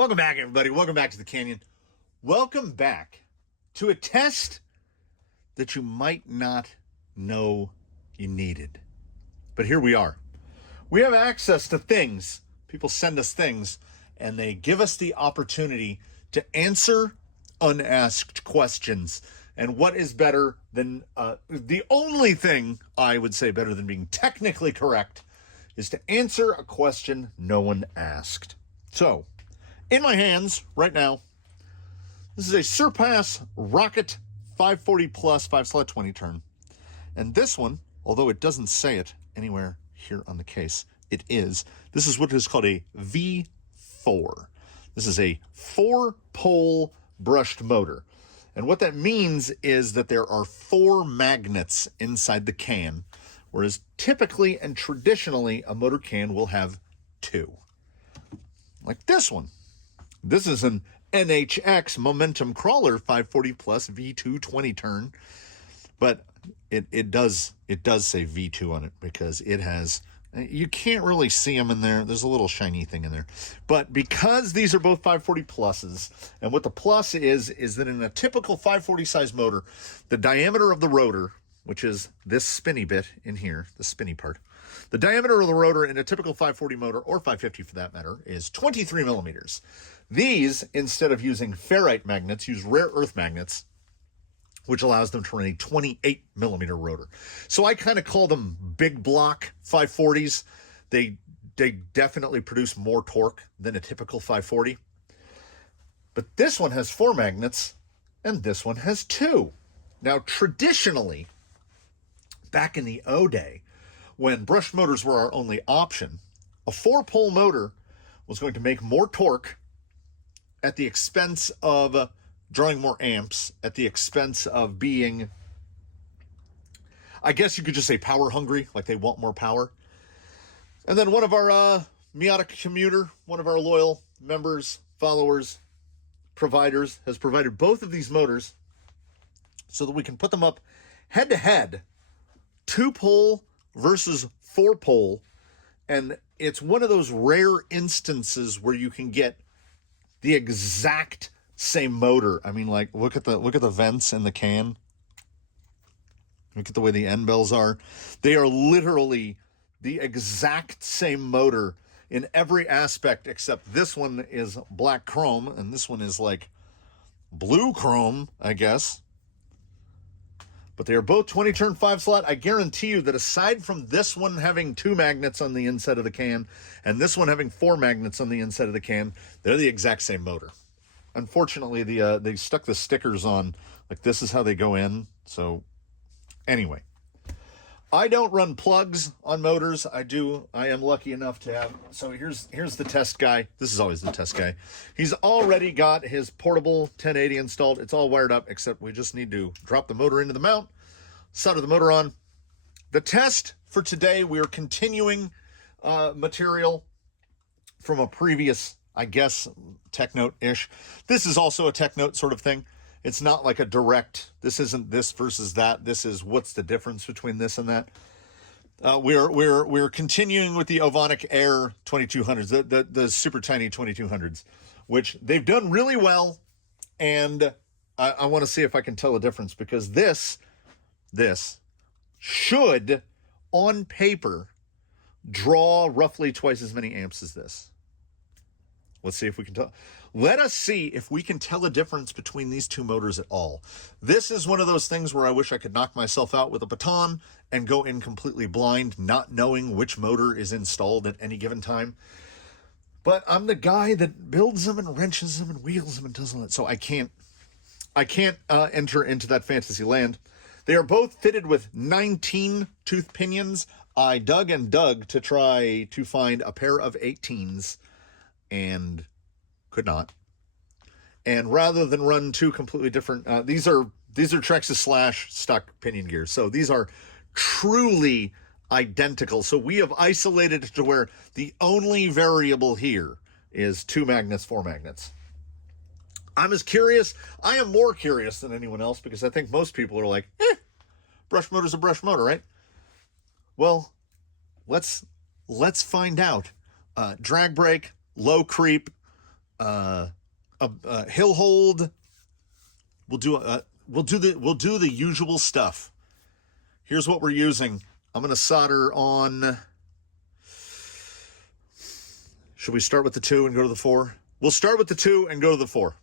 Welcome back, everybody. Welcome back to the Canyon. Welcome back to a test that you might not know you needed. But here we are. We have access to things. People send us things, and they give us the opportunity to answer unasked questions. And what is better than, the only thing I would say better than being technically correct is to answer a question no one asked. So, in my hands right now, this is a Surpass Rocket 540 Plus 5/20 turn. And this one, although it doesn't say it anywhere here on the case, this is what is called a V4. This is a 4-pole brushed motor. And what that means is that there are 4 magnets inside the can, whereas typically and traditionally a motor can will have 2. Like this one. This is an NHX Momentum Crawler 540 Plus V2 20 turn, but it does say V2 on it because it has, you can't really see them in there. There's a little shiny thing in there. But because these are both 540 pluses, and what the plus is that in a typical 540 size motor, the diameter of the rotor, which is this spinny bit in here, the spinny part, the diameter of the rotor in a typical 540 motor, or 550 for that matter, is 23 millimeters. These, instead of using ferrite magnets, use rare earth magnets, which allows them to run a 28 millimeter rotor. So I kind of call them big block 540s. They definitely produce more torque than a typical 540. But this one has 4 magnets, and this one has 2. Now, traditionally, back in the O day, when brushed motors were our only option, a 4-pole motor was going to make more torque at the expense of drawing more amps, at the expense of being, I guess you could just say power hungry, like they want more power. And then one of our Miata commuter, one of our loyal members, followers, providers, has provided both of these motors so that we can put them up head to head, 2-pole versus 4-pole. And it's one of those rare instances where you can get the exact same motor. I mean, like, look at the vents in the can. Look at the way the end bells are. They are literally the exact same motor in every aspect, except this one is black chrome and this one is like blue chrome, I guess. But they are both 20 turn 5-slot. I guarantee you that aside from this one having 2 magnets on the inside of the can and this one having 4 magnets on the inside of the can, they're the exact same motor. Unfortunately, they stuck the stickers on, like this is how they go in. So anyway, I don't run plugs on motors. I am lucky enough to have, so here's the test guy. This is always the test guy. He's already got his portable 1080 installed. It's all wired up, except we just need to drop the motor into the mount, solder the motor on. The test for today, we are continuing material from a previous, I guess, tech note-ish. This is also a tech note sort of thing. It's not like a direct, this isn't this versus that. This is what's the difference between this and that. We're continuing with the Ovonic Air 2200s, the super tiny 2200s, which they've done really well. And I want to see if I can tell a difference, because this should, on paper, draw roughly twice as many amps as this. Let's see if we can tell. Let us see if we can tell a difference between these two motors at all. This is one of those things where I wish I could knock myself out with a baton and go in completely blind, not knowing which motor is installed at any given time. But I'm the guy that builds them and wrenches them and wheels them and does all that. So I can't enter into that fantasy land. They are both fitted with 19 tooth pinions. I dug and dug to try to find a pair of 18s. And could not. And rather than run 2 completely different, these are Trex's Slash stock pinion gears. So these are truly identical. So we have isolated it to where the only variable here is 2 magnets, 4 magnets. I'm as curious. I am more curious than anyone else, because I think most people are like, brush motor's a brush motor, right? Well, let's find out. Drag brake, low creep, hill hold. We'll do the usual stuff. Here's what we're using. I'm going to solder on. Should we start with the 2 and go to the 4? We'll start with the 2 and go to the 4.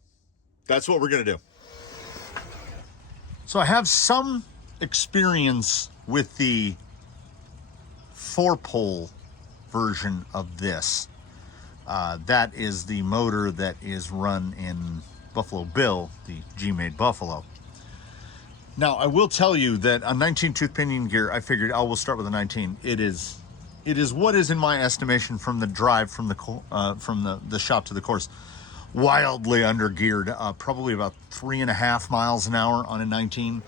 That's what we're going to do. So I have some experience with the 4-pole version of this. That is the motor that is run in Buffalo Bill, the G-Made Buffalo. Now, I will tell you that a 19-tooth pinion gear, I figured I will start with a 19. It is what is in my estimation from the drive from the shop to the course, wildly under-geared, probably about 3.5 miles an hour on a 19.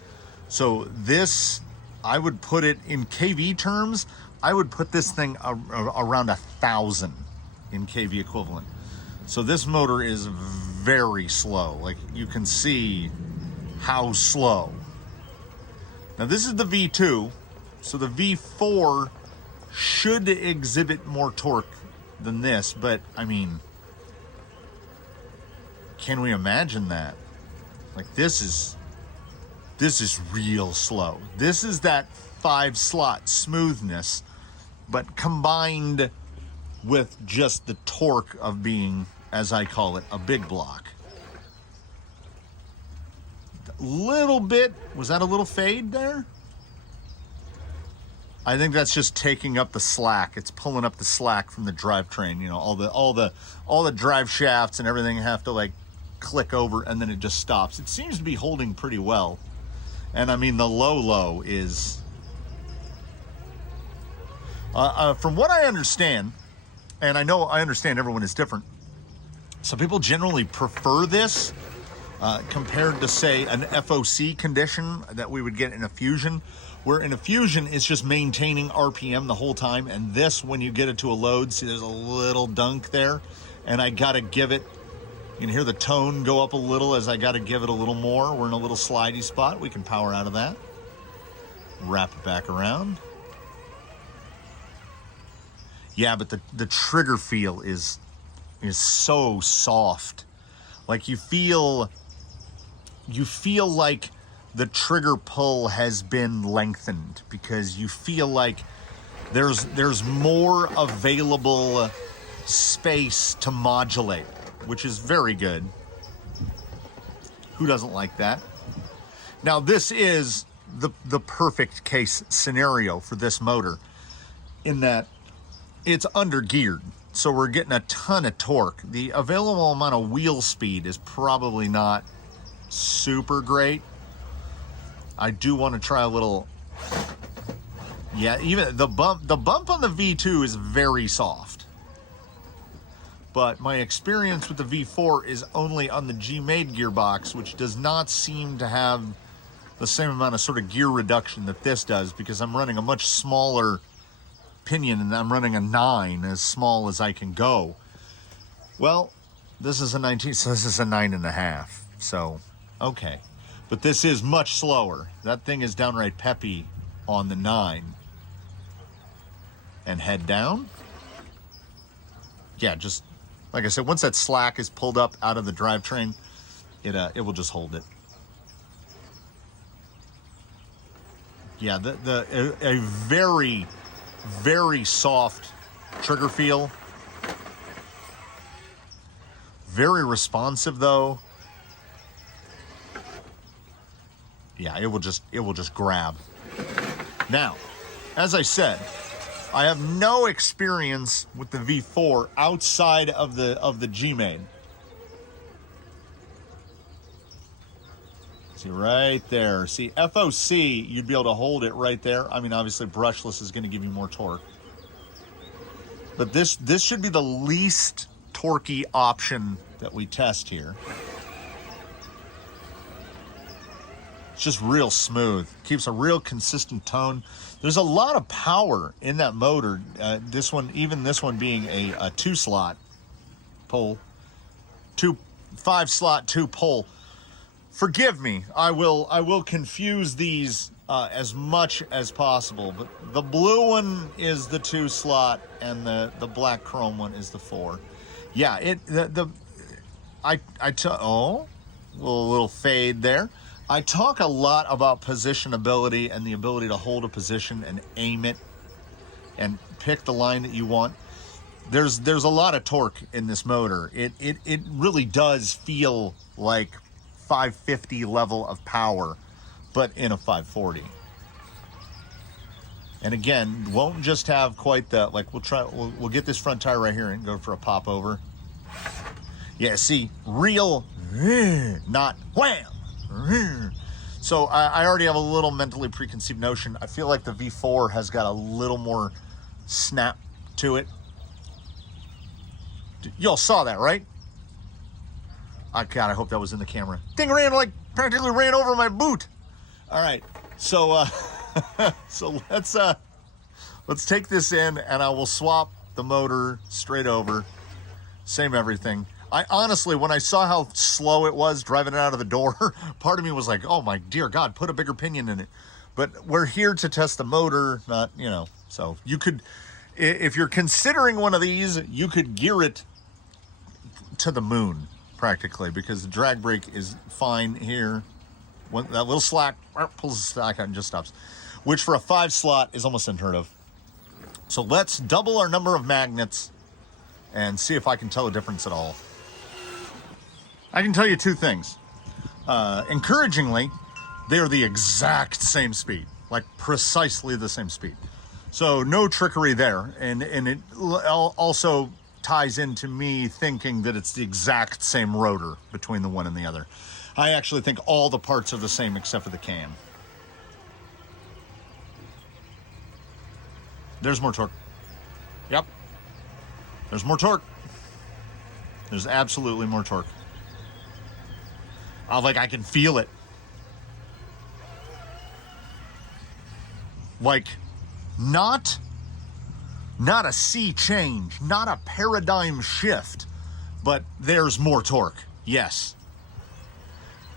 So this, I would put it in KV terms, I would put this thing around 1,000 in KV equivalent. So this motor is very slow. Like, you can see how slow. Now this is the V2, so the V4 should exhibit more torque than this, but I mean, can we imagine that? Like, this is real slow. This is that 5-slot smoothness, but combined with just the torque of being, as I call it, a big block. Little bit, was that a little fade there? I think that's just taking up the slack. It's pulling up the slack from the drivetrain. You know, all the drive shafts and everything have to like click over, and then it just stops. It seems to be holding pretty well. And I mean, the low is, from what I understand, and I understand everyone is different. Some people generally prefer this compared to, say, an FOC condition that we would get in a Fusion, where in a Fusion it's just maintaining RPM the whole time, and this, when you get it to a load, see there's a little dunk there, and I gotta give it, you can hear the tone go up a little as I gotta give it a little more. We're in a little slidey spot. We can power out of that. Wrap it back around. Yeah, but the trigger feel is so soft. Like, you feel like the trigger pull has been lengthened, because you feel like there's more available space to modulate, which is very good. Who doesn't like that? Now, this is the perfect case scenario for this motor, in that it's under geared. So we're getting a ton of torque. The available amount of wheel speed is probably not super great. I do want to try a little, yeah, even the bump on the V2 is very soft. But my experience with the V4 is only on the G-Made gearbox, which does not seem to have the same amount of sort of gear reduction that this does, because I'm running a much smaller pinion, and I'm running a 9, as small as I can go. Well, this is a 19, so this is a 9.5. So, okay. But this is much slower. That thing is downright peppy on the 9. And head down. Yeah, just like I said, once that slack is pulled up out of the drivetrain, it will just hold it. Yeah, a very, very soft trigger feel. Very responsive though. Yeah, it will just grab. Now, as I said, I have no experience with the V4 outside of the G-Made. See right there. See, FOC, you'd be able to hold it right there. I mean, obviously brushless is going to give you more torque. But this should be the least torquey option that we test here. It's just real smooth. Keeps a real consistent tone. There's a lot of power in that motor. This one being a 2-slot pole, 5-slot 2-pole. Forgive me, I will confuse these as much as possible, but the blue one is the 2-slot and the black chrome one is the 4. Yeah, oh, a little fade there. I talk a lot about positionability and the ability to hold a position and aim it and pick the line that you want. There's a lot of torque in this motor. It really does feel like 550 level of power, but in a 540. And again, won't just have quite the, like, we'll get this front tire right here and go for a pop over. Yeah, see, real, not wham. So I already have a little mentally preconceived notion. I feel like the V4 has got a little more snap to it. Y'all saw that, right? Oh, God, I hope that was in the camera. Thing practically ran over my boot. All right, so so let's take this in, and I will swap the motor straight over. Same everything. I honestly, when I saw how slow it was driving it out of the door, part of me was like, oh my dear God, put a bigger pinion in it. But we're here to test the motor, not, so you could, if you're considering one of these, you could gear it to the moon practically, because the drag brake is fine here. When that little slack pulls the slack out and just stops, which for a 5 slot is almost unheard of. So let's double our number of magnets and see if I can tell a difference at all. I can tell you 2 things. Encouragingly, they are the exact same speed, like precisely the same speed. So no trickery there. And it also ties into me thinking that it's the exact same rotor between the one and the other. I actually think all the parts are the same except for the cam. There's more torque. Yep. There's more torque. There's absolutely more torque. I can feel it. Like, not a sea change, not a paradigm shift, but there's more torque. Yes.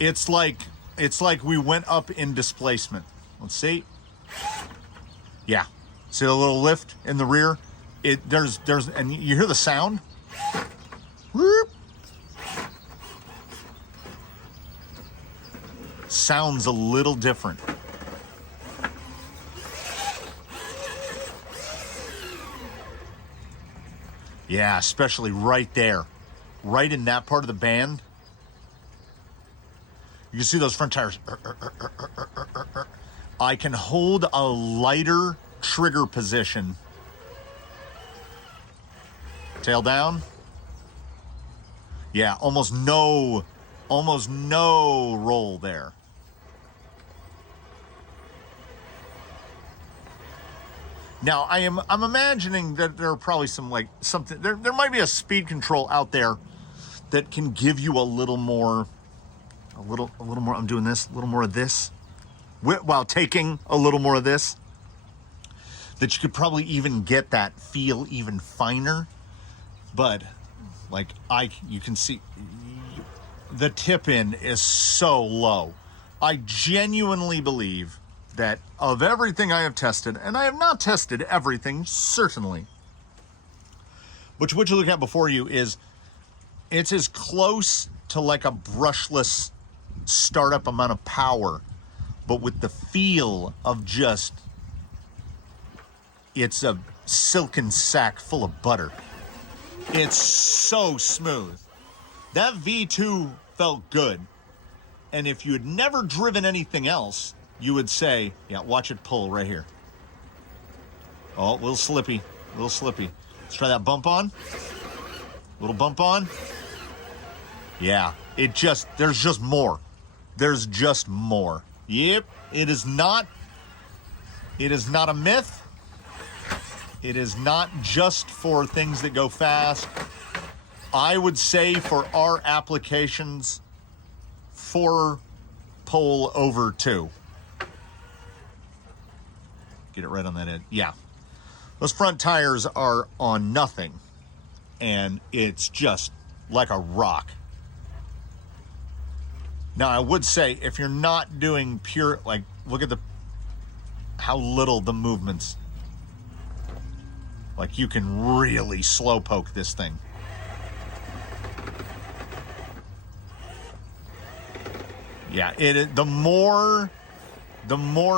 It's like we went up in displacement. Let's see. Yeah. See the little lift in the rear? There's and you hear the sound? Whoop. Sounds a little different. Yeah, especially right there. Right in that part of the band. You can see those front tires. I can hold a lighter trigger position. Tail down. Yeah, almost no roll there. Now I'm imagining that there are probably there might be a speed control out there that can give you a little more. I'm doing this, a little more of this, while taking a little more of this. That you could probably even get that feel even finer, but you can see the tip in is so low. I genuinely believe that of everything I have tested, and I have not tested everything, certainly, but what you look at before you is, it's as close to like a brushless startup amount of power, but with the feel of just, it's a silken sack full of butter. It's so smooth. That V2 felt good. And if you had never driven anything else, you would say, yeah, watch it pull right here. Oh, a little slippy. Let's try that bump on. Little bump on. Yeah, there's just more. There's just more. Yep, it is not a myth. It is not just for things that go fast. I would say for our applications, 4 pole over 2. Get it right on that edge. Yeah. Those front tires are on nothing, and it's just like a rock. Now, I would say if you're not doing pure, look at how little the movements. You can really slow poke this thing. Yeah, the more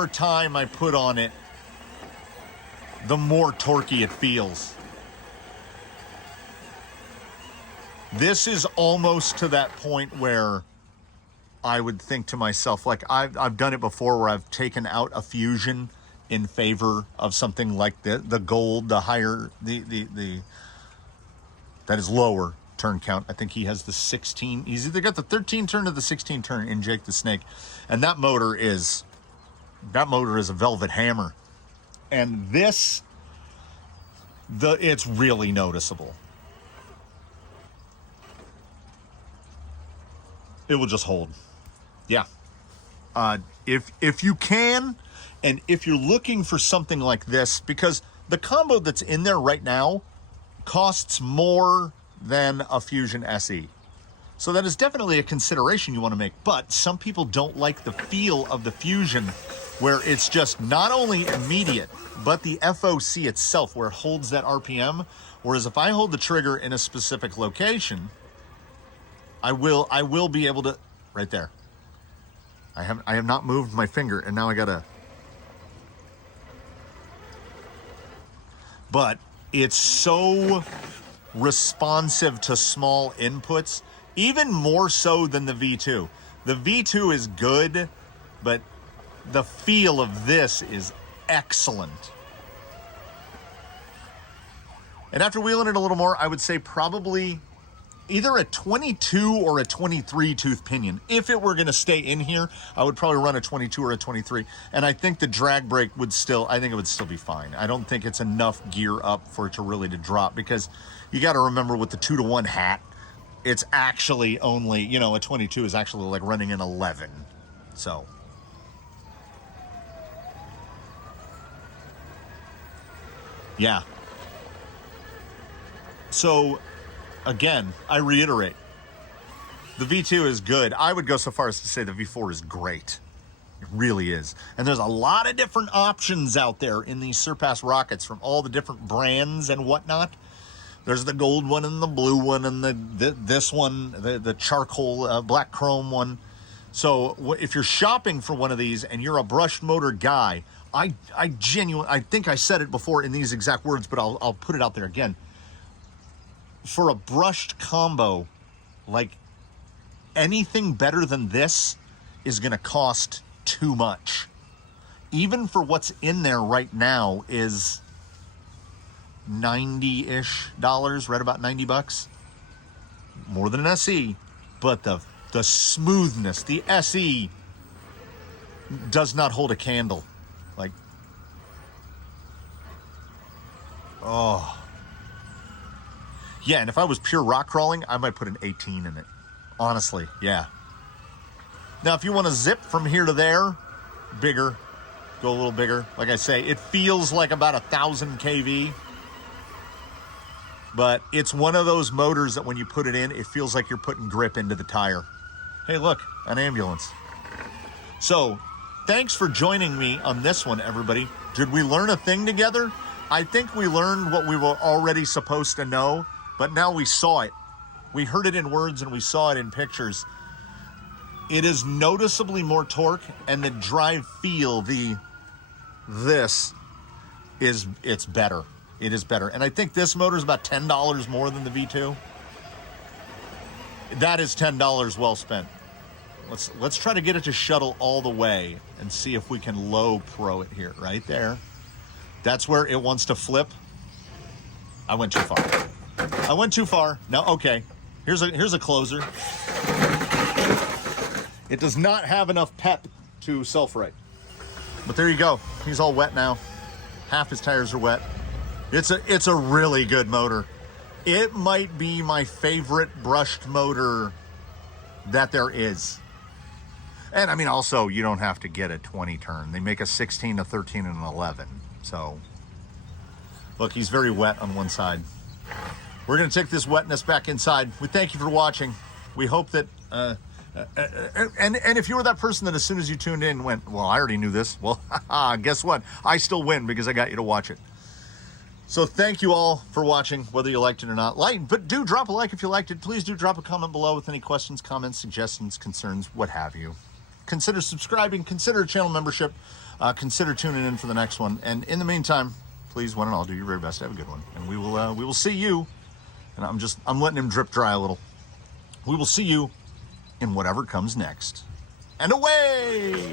time I put on it, the more torquey it feels. This is almost to that point where I would think to myself, like I've done it before where I've taken out a Fusion in favor of something like the Gold, the higher, the that is lower turn count. I think he has the 16. He's either got the 13 turn or the 16 turn in Jake the Snake. And that motor is a velvet hammer. And this, it's really noticeable. It will just hold. Yeah. If you can, and if you're looking for something like this, because the combo that's in there right now costs more than a Fusion SE. So that is definitely a consideration you want to make. But some people don't like the feel of the Fusion, where it's just not only immediate, but the FOC itself, where it holds that RPM. Whereas if I hold the trigger in a specific location, I will be able to, right there. I have not moved my finger, and now I gotta. But it's so responsive to small inputs, even more so than the V2. The V2 is good, but the feel of this is excellent. And after wheeling it a little more, I would say probably either a 22 or a 23 tooth pinion. If it were going to stay in here, I would probably run a 22 or a 23. And I think the drag brake would still be fine. I don't think it's enough gear up for it to really drop, because you got to remember with the 2-to-1 hat, it's actually only, a 22 is actually like running an 11. So. Yeah. So, again, I reiterate, the V2 is good. I would go so far as to say the V4 is great. It really is. And there's a lot of different options out there in these Surpass rockets from all the different brands and whatnot. There's the gold one and the blue one and this one, the charcoal black chrome one. So if you're shopping for one of these and you're a brushed motor guy, I think I said it before in these exact words, but I'll put it out there again. For a brushed combo, like, anything better than this is going to cost too much. Even for what's in there right now is $90-ish, right about $90. More than an SE, but the smoothness, the SE does not hold a candle. Like, oh. Yeah, and if I was pure rock crawling, I might put an 18 in it. Honestly, yeah. Now, if you want to zip from here to there, bigger, go a little bigger. Like I say, it feels like about 1,000 kV. But it's one of those motors that when you put it in, it feels like you're putting grip into the tire. Hey, look, an ambulance. So, thanks for joining me on this one, everybody. Did we learn a thing together? I think we learned what we were already supposed to know. But now we saw it. We heard it in words and we saw it in pictures. It is noticeably more torque, and the drive feel, it's better. It is better. And I think this motor is about $10 more than the V2. That is $10 well spent. Let's try to get it to shuttle all the way and see if we can low pro it here. Right there. That's where it wants to flip. I went too far. Now, okay. Here's a closer. It does not have enough pep to self-right. But there you go. He's all wet now. Half his tires are wet. It's a really good motor. It might be my favorite brushed motor that there is. And I mean, also, you don't have to get a 20 turn. They make a 16, a 13, and an 11. So, look, he's very wet on one side. We're going to take this wetness back inside. We thank you for watching. We hope that, and if you were that person that as soon as you tuned in went, well, I already knew this. Well, guess what? I still win because I got you to watch it. So thank you all for watching, whether you liked it or not. But do drop a like if you liked it. Please do drop a comment below with any questions, comments, suggestions, concerns, what have you. consider subscribing, consider a channel membership, consider tuning in for the next one. And in the meantime, please, one and all, do your very best. Have a good one. And we will see you. And I'm letting him drip dry a little. We will see you in whatever comes next. And away!